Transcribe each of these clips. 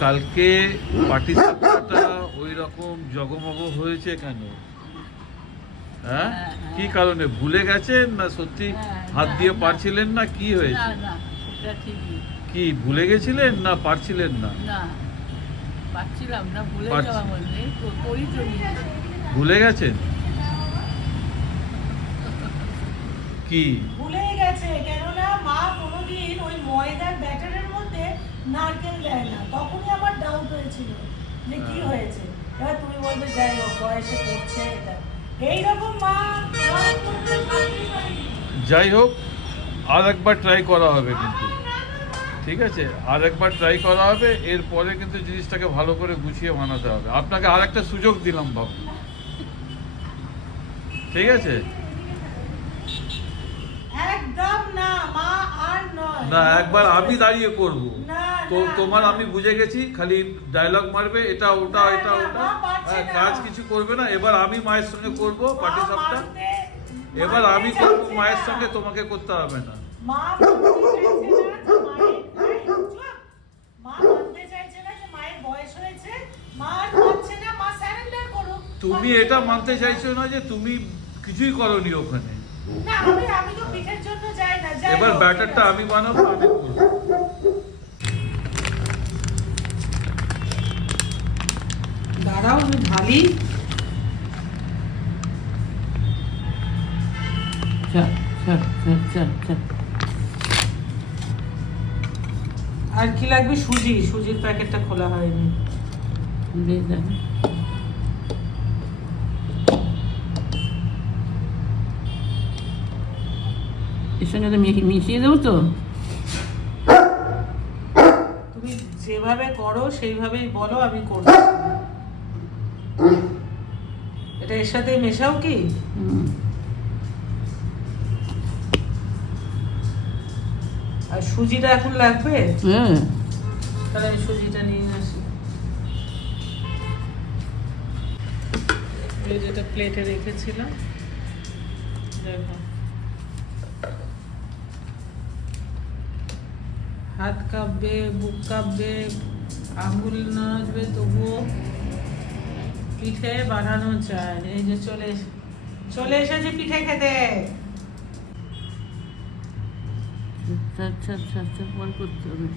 কালকে পাটিসাপটাটা ওই রকম জগমগ হয়েছে কেন? হ্যাঁ? কি কারণে? ভুলে গেছেন না সত্যি হাত দিয়ে পারছিলেন না? কি হয়েছে? না কি ভুলে গেছিলেন না পারছিলেন না? না ভুলে। ভুলে গেছেন? কি? ভুলেই গেছে কেননা মা কোনোদিন ওই ময়দার নারকেল দেয় না। তখনই আমার ডাউট হয়েছিল যে কি হ্যাঁ। হয়েছে? এবার তুমি বলবে যাই হোক বয়সে করছে এটা। এইরকম মা। যাই হোক আর একবার ট্রাই করা হবে কিন্তু। ঠিক আছে? আর একবার ট্রাই করা হবে এরপরে কিন্তু জিনিসটাকে ভালো করে গুছিয়ে বানাতে হবে। আপনাকে আর একটা সুযোগ দিলাম বাবু। ঠিক আছে? একদম না মা আর নয়। না একবার আমি দাঁড়িয়ে করব। তো তোমার আমি বুঝে গেছি খালি ডায়লগ মারবে এটা ওটা এটা ওটা। হ্যাঁ। কাজ কিছু করবে না। এবার আমি মায়ের সঙ্গে করব মা পাটি সাপটা এবার আমি করব মায়ের সঙ্গে তোমাকে করতে হবে না। মা মানতে চাইছে না যে মায়ের- এই, চুপ। মা মানতে চাইছে না যে মায়ের বয়স হয়েছে। মা আর পারছে না মা স্যারেন্ডার করুক। তুমি এটা মানতে চাইছো না যে তুমি কিছুই করনি ওখানে? এবার ব্যাটারটা আমি বানাবো আমি করব। দাঁড়াও আমি ঢালি। আর কি লাগবে? সুজি। সুজির প্যাকেটটা খোলা হয়নি। এর সঙ্গে তো মিশিয়ে- দেবো তো? তুমি যেভাবে করো সেইভাবেই বলো আমি করব এর সাথে মেশাও কি? আর সুজিটা এখন লাগবে? হ্যাঁ। তাহলে আমি সুজিটা নিয়ে আসি। যেটা প্লেটে রেখেছিলাম। দেখো। হাত কাঁপবে বুক কাঁপবে আঙুল নাচবে তবুও পিঠে বানানো যায়। এই যে চলে এসে চলে এসেছে পিঠে খেতে। আচ্ছা আচ্ছা আচ্ছা বল করতে হবে।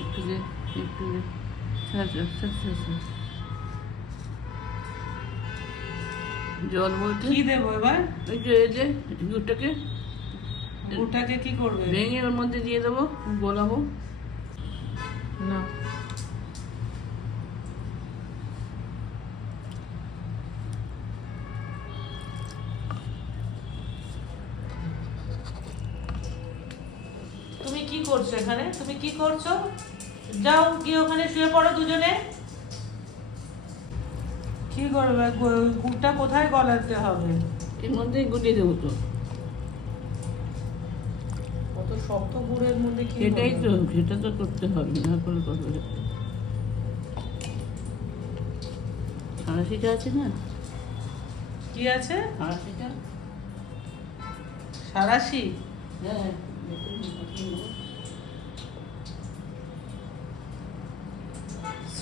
একটু দে একটু দে। আচ্ছা আচ্ছা আচ্ছা আচ্ছা জল বলতে? কি দেবো এবার? ওই যে এই যে গুড়টাকে গুড়টাকে কি করবে? ভেঙে ওর মধ্যে দিয়ে দেবো গোলাবো না। কি এখানে তুমি কি করছ? যাও গিয়ে ওখানে শুয়ে পড়ো দুজনে। কি করবে? গুড়টা কোথায় গলাতে হবে? এর মধ্যে গুলিয়ে দেবো তো। কত শক্ত গুড়ের মধ্যে কি সেটাই তো সেটা তো করতে হবে না করে করবে সাঁড়াশিটা আছে না? কি আছে? সাঁড়াশিটা সারাশি? হ্যাঁ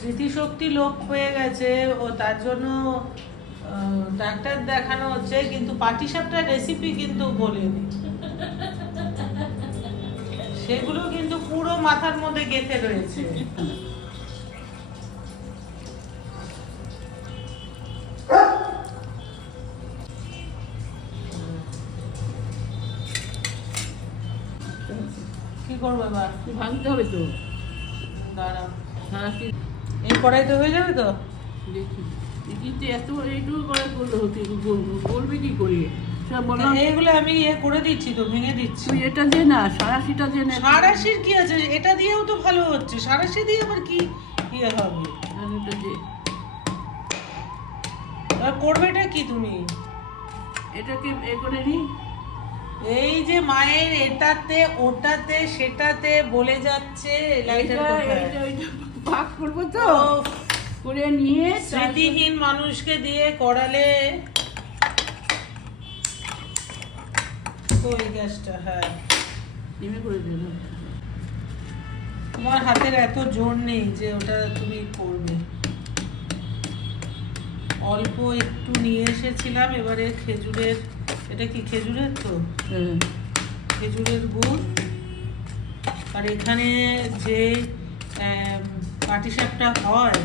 স্মৃতিশক্তি লোপ হয়ে গেছে ও তার জন্য ডাক্তার দেখানো হচ্ছে কিন্তু পাটিসাপটার রেসিপি কিন্তু বলেনি। সেগুলো কিন্তু পুরো মাথার মধ্যে গেঁথে রয়েছে। কি করব এবার? ভাঙতে হবে তো। দাঁড়াও সাঁড়াশি এই কড়াইতে হয়ে যাবে তো? দেখি। কিন্তু এত এইটুকু করে করলে হতে বলবি কি করি? এইগুলো আমি ইয়ে করে দিচ্ছি তো ভেঙে দিচ্ছি। তুই এটা দে না সাঁড়াশিটা দে না। সারাশির কি আছে? এটা দিয়েও তো ভালো হচ্ছে। সারাশি দিয়ে আবার কি ইয়ে হবে? এটা দে করবেটা কি তুমি? এটাকে এ করে নি। এই যে মায়ের এটাতে ওটাতে সেটাতে বলে যাচ্ছে লাইটার করব তো? করে নিয়ে স্মৃতিহীন মানুষকে দিয়ে করালে ওই গ্যাসটা? হ্যাঁ। নেমে করে তোমার হাতের এত জোর নেই যে ওটা তুমি করবে। অল্প একটু নিয়ে এসেছিলাম এবারে খেজুরের এটা কি খেজুরের তো? খেজুরের গুড়। আর এখানে যে পাটিসাপটা হয়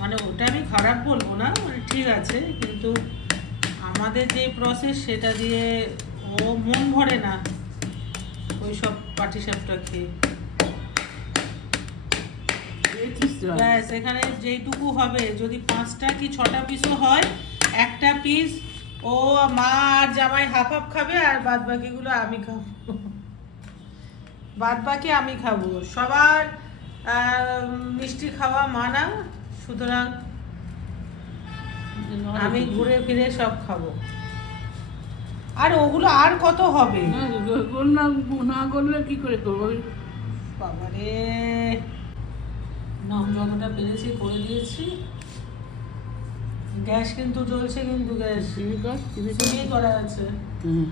মানে ওটা আমি খারাপ বলব না মানে ঠিক আছে, কিন্তু আমাদের যে প্রসেস সেটা দিয়ে ও মন ভরে না ওই সব পাটিসাপটা খেয়ে। ব্যাস, এখানে যেইটুকু হবে, যদি পাঁচটা কি ছটা পিসও হয়, একটা পিস ও মা আর জামাই হাফ হাফ খাবে আর বাদ বাকিগুলো আমি খাব। বাদ বাকি আমি খাব, সবার মিষ্টি খাওয়া মানা সুতরাং আমি ঘুরে ফিরে সব খাব। আর ওগুলো আর কত হবে? করলাম না করলে কি করে করব? বাবারে। না যতটা পেরেছি করে দিয়েছি। গ্যাস কিন্তু জ্বলছে কিন্তু গ্যাস। করা আছে। হুম।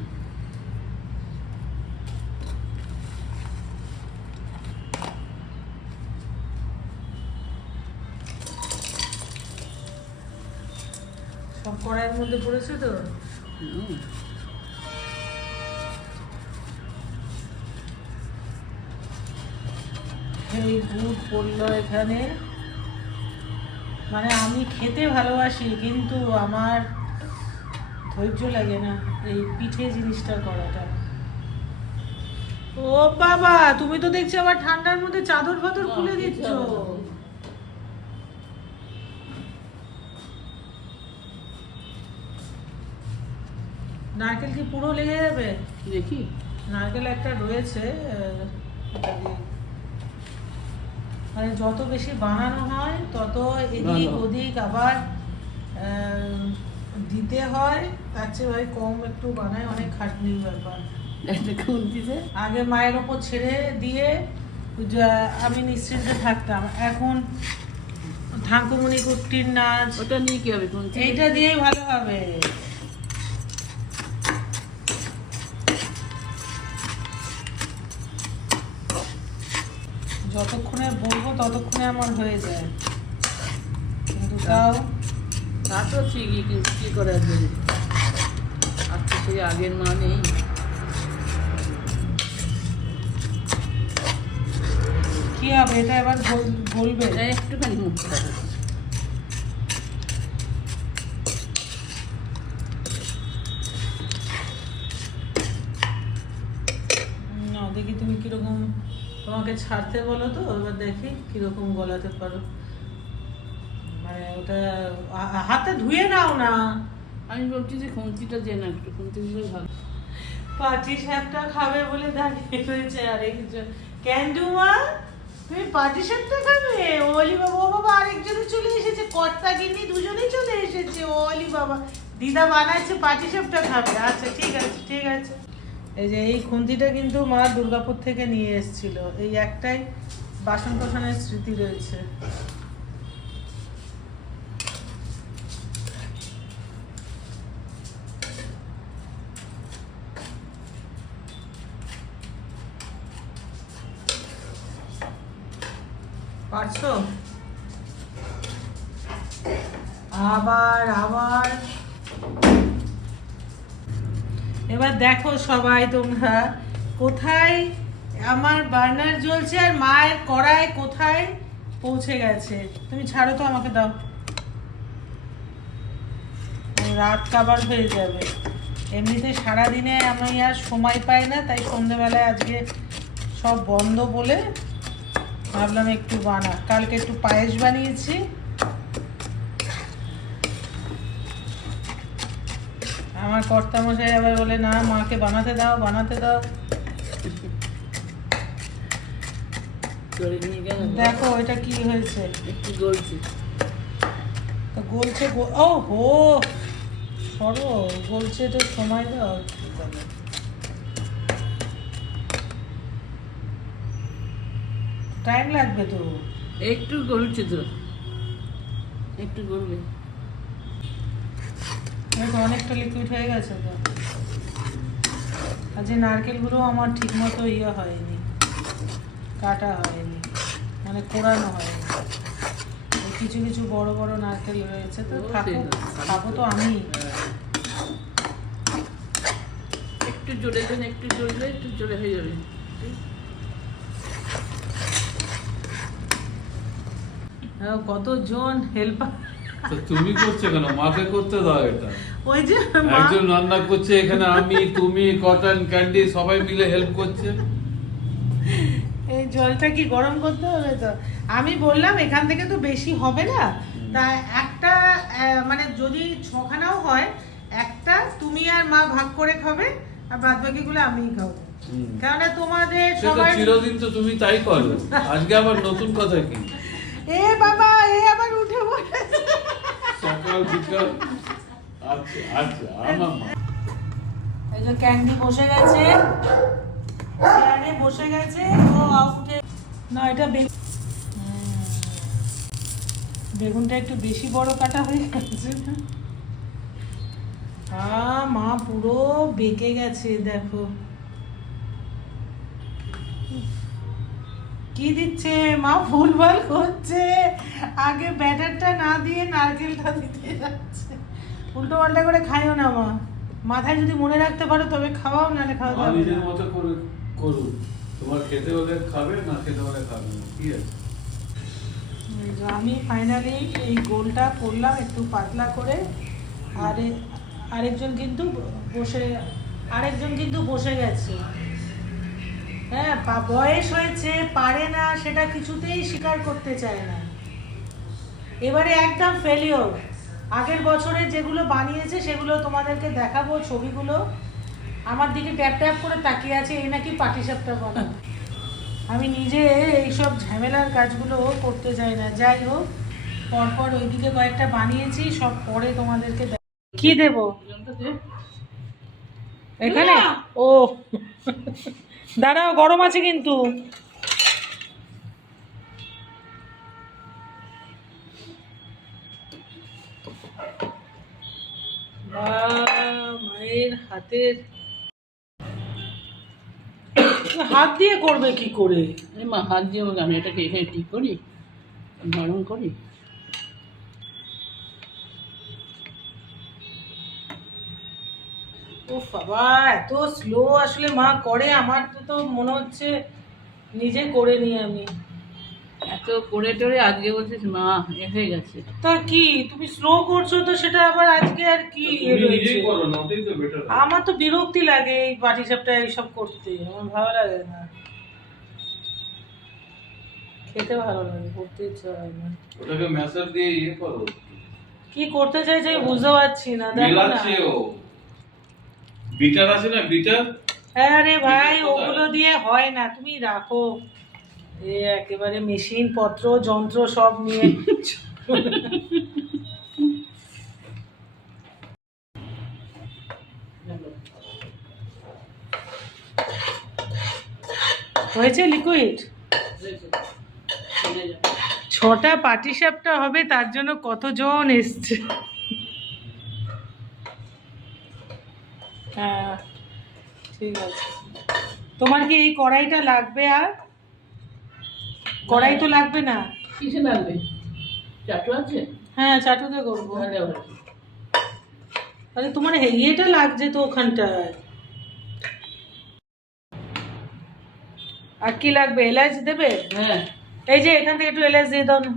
সব কড়াইয়ের মধ্যে পড়েছে তো? এই দুধ পড়ল এখানে। মানে আমি খেতে ভালোবাসি কিন্তু আমার ধৈর্য লাগে না এই পিঠে জিনিসটা করাটা। ও বাবা তুমি তো দেখছি আবার ঠান্ডার মধ্যে চাদর ফাদর খুলে দিচ্ছ। নারকেল কি পুরো লেগে যাবে? দেখি। নারকেল একটা রয়েছে। মানে যত বেশি বানানো হয় তত এদিক ওদিক আবার দিতে হয়। তার চেয়ে ভাই কম একটু বানায় অনেক খাটনির ব্যাপার। আগে মায়ের ওপর ছেড়ে দিয়ে আমি নিশ্চিন্তে থাকতাম। এখন ঠাকুমণি কুট্টির নাচ ওটা নিয়ে কি হবে এইটা দিয়েই ভালো হবে। যতক্ষণে বলব ততক্ষণে আমার হয়ে যায়। কিন্তু তাও তা তো ঠিকই কিন্তু কি করা আর তো সেই আগের মা নেই। কি হবে? এটা এবার বলবে। এটা একটুখানি হবে না দেখি তুমি কীরকম তোমাকে ছাড়তে বলো তো এবার দেখি কীরকম গলাতে পারো। মানে ওটা হাতে ধুয়ে নাও না। আমি ভাবছি যে খুন্তিটা যে না একটু খুন্তি দিলে ভালো। পাটি সাপটা খাবে বলে দাঁড়িয়ে রয়েছে আরেকজন। ক্যান্ডুমা তুমি পাটি সাপটা খাবে? ওলি বাবা ও বাবা আরেকজনে চলে এসেছে। কর্তা গিন্নি দুজনেই চলে এসেছে। ওলি বাবা দিদা বানাচ্ছে পাটি সাপটা খাবে। আচ্ছা ঠিক আছে ঠিক আছে। এই যে এই খুন্তিটা কিন্তু মা দুর্গাপুর থেকে নিয়ে এসেছিল। এই একটাই বাসন কোষণের স্মৃতি রয়েছে। এবার দেখো সবাই তোমরা, কোথায় আমার বার্নার জ্বলছে আর মায়ের কড়াই কোথায় পৌঁছে গেছে? তুমি ছাড়ো তো আমাকে দাও। রাত কাবার হয়ে যাবে। এমনিতে সারাদিনে আমি আর সময় পাই না, তাই সন্ধেবেলায় আজকে সব বন্ধ বলে ভাবলাম একটু বানা কালকে একটু পায়েস বানিয়েছি। আমার কর্তামশাই আবার বলে না মাকে বানাতে দাও বানাতে দাও। দেখো এটা কি হয়েছে? একটু গলছে। তো গলছে ও হো সরো গলছে তো সময় দাও। টাইম লাগবে তো? একটু গলছে তো। একটু গলবে। দেখো অনেকটা লিকুইড হয়ে গেছে তো। আর যে নারকেলগুলো আমার ঠিক মতো ইয়ে হয়নি কাটা হয়নি মানে কোরানো হয়নি। কিছু কিছু বড় বড় নারকেল রয়েছে তো থাকো খাব তো আমি। একটু জোরে দেন একটু জ্বললে একটু জোরে হয়ে যাবে। হ্যাঁ, কতজন হেল্পার? তো তুমি করছ কেন? মাকে করতে দাও এটা। ওই যে একজন রান্না করছে এখানে আমি তুমি কটন ক্যান্ডি সবাই মিলে হেল্প করছে। এই জলটা কি গরম করতে হবে তো? আমি বললাম এখান থেকে তো বেশি হবে না। তা একটা মানে যদি ছখানাও হয় একটা তুমি আর মা ভাগ করে খাবে আর বাদ বাকিগুলো আমিই খাব। কেননা তোমাদের সে তো চিরদিন তো তুমি তাই করো। আজকে আবার নতুন কথা কি? এ বাবা এ আবার উঠে পড়েছে আচ্ছা আচ্ছা ক্যান্ডি বসে গেছে। বসে গেছে না, এটা বেগুন বেগুনটা একটু বেশি বড় কাটা হয়ে গেছে আ, মা পুরো বেঁকে গেছে, দেখো। কি দিচ্ছে? মা ভুলভাল করছে। আগে ব্যাটারটা না দিয়ে নারকেলটা দিতে যাচ্ছে। উল্টো পাল্টা করে খাইও না মা। মাথায় যদি মনে রাখতে পারো তবে খাওয়াও নাহলে খাওয়া যাবে নিজের মতো করে করুন। তোমার খেতে হলে খাবে না খেতে হলে খাবে না কি আছে? আমি ফাইনালি এই গোলটা করলাম একটু পাতলা করে। আর আরেকজন কিন্তু বসে আরেকজন কিন্তু বসে গেছে। হ্যাঁ বয়স হয়েছে পারে না সেটা কিছুতেই স্বীকার করতে চায় না। এবারে একদম ফেলিওর আগের বছরে যেগুলো বানিয়েছে সেগুলো তোমাদেরকে দেখাবো ছবিগুলো। আমার দিকে ট্যাপ ট্যাপ করে তাকিয়ে আছে এই নাকি পাটিসাপটা বানানো আমি নিজে এইসব ঝামেলার কাজগুলো করতে চাই না। যাই হোক পরপর ওইদিকে কয়েকটা বানিয়েছি সব পরে তোমাদেরকে কি দেব? এখানে? ও! দাঁড়াও গরম আছে কিন্তু। মায়ের হাতের হাত দিয়ে করবে কি করে? মা হাত দিয়ে আমি এটাকে এখানে ঠিক করি? নরম করি? ও বাবা এত স্লো আসলে মা করে আমার তো তো মনে হচ্ছে নিজে করে নি আমি। এত করে টরে আজকে বলছিস মা এ হয়ে গেছে। তা কি তুমি স্লো করছ তো সেটা আবার আজকে আর কি আমার তো বিরক্তি লাগে এই পাটি সাপটা এইসব করতে আমার ভালো লাগে না। খেতে ভালো লাগে করতে ইচ্ছা হয় না। ওটাকে ম্যাসার দিয়ে ইয়ে করো। কি করতে চাইছে বুঝতে পারছি না দেখো না। বিটার আছে না বিটার? আরে ভাই ওগুলো দিয়ে হয় না তুমি রাখো। এ একেবারে মেশিন পত্র যন্ত্র সব নিয়ে। হয়েছে লিকুইড। ছটা পাটিসাপটা হবে তার জন্য কতজন এসছে? হ্যাঁ ঠিক আছে। তোমার কি এই কড়াইটা লাগবে আর? কড়াই তো লাগবে না। কিসে লাগবে? চাটু আছে? হ্যাঁ চাটুতে করব। কি? আরে তোমার ইয়েটা লাগছে তো ওখানটায়। আর কি লাগবে এলাচ দেবে? হ্যাঁ। এই যে এখান থেকে একটু এলাচ দিয়ে দাও না।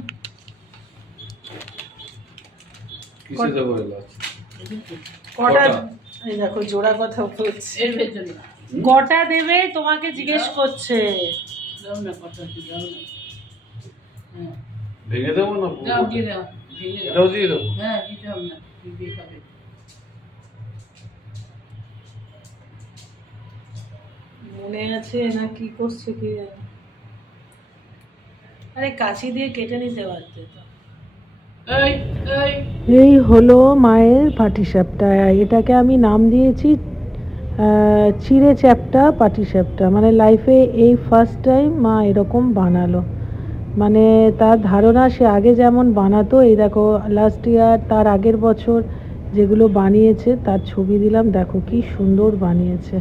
কিসে দেবো এলাচ? কটা কটা? এই দেখো জোড়া কথা বলছে। এর ভেতরে। কটা দেবে? তোমাকে জিজ্ঞেস করছে। দাও না কথা আছে দাও না। হ্যাঁ। ভেঙে দেবো না দাও দিয়ে দাও এটাও দিয়ে দেবো? হ্যাঁ দিতে হবে না দিয়ে খাবে। মনে আছে না কি করছে কি জানি? আরে কাছি দিয়ে কেটে নিতে পারতে তো। এই হলো মায়ের পাটিসাপটা। এটাকে আমি নাম দিয়েছি চিড়ে চ্যাপটা পাটিসাপটা। মানে লাইফে এই ফার্স্ট টাইম মা এরকম বানালো। মানে তার ধারণা, সে আগে যেমন বানাতো, এই দেখো লাস্ট ইয়ার তার আগের বছর যেগুলো বানিয়েছে, তার ছবি দিলাম, দেখো কি সুন্দর বানিয়েছে।